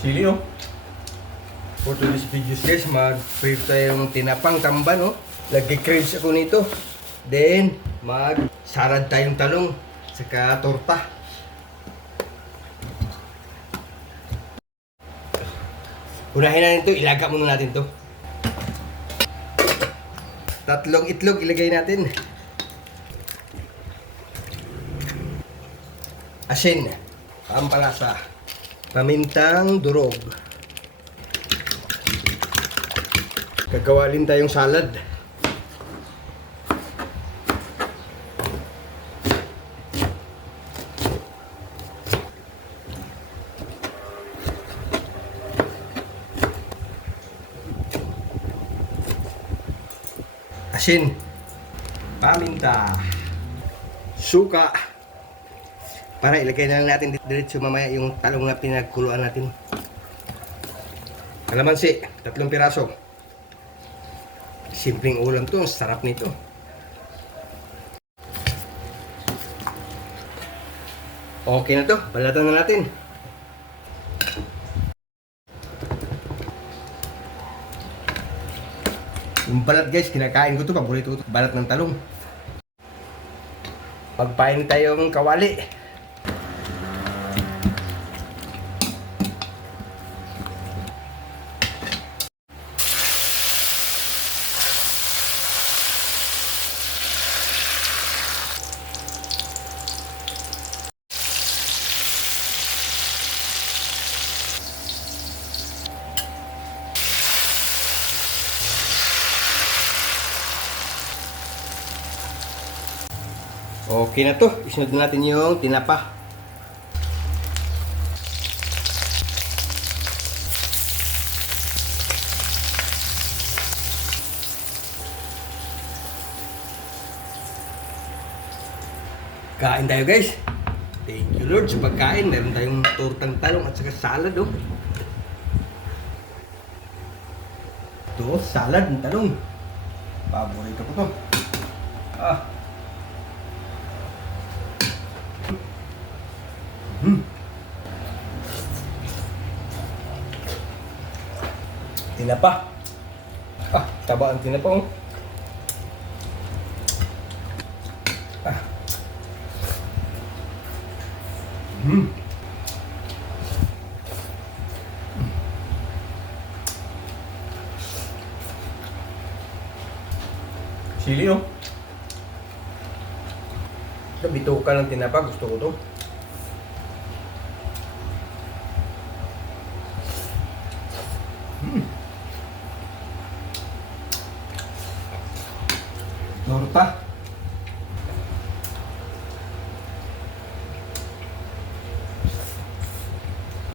Sili oh. For today's videos guys, mag-prep tayo ng tinapang tamban oh. Lagi crabs ako nito. Then, mag-salad tayong talong. Saka torta. Unahin natin ito, ilaga muna natin to. Tatlong itlog ilagay natin. Asin, pampalasa, pamintang durog. Gagawalin tayong salad. Asin, paminta, suka. Para ilagay na lang natin diretso mamaya yung talong na pinagkuluan natin. Kalamansi, 3 piraso. Simpleng ulam to, sarap nito. Okay na to, balatan na natin. Yung balat guys, kinakain ko to, paborito ko to, balat ng talong. Pagpain tayong kawali. Okay na to, isunod na natin yung tinapa. Kain tayo guys. Thank you Lord sa pagkain. Meron tayong tortang talong at saka salad oh. Ito, salad ng talong. Paborito ko to. Tinapa. Taba ang tinapa oh. Sili oh. Bituka ng tinapa, gusto ko to. Torta.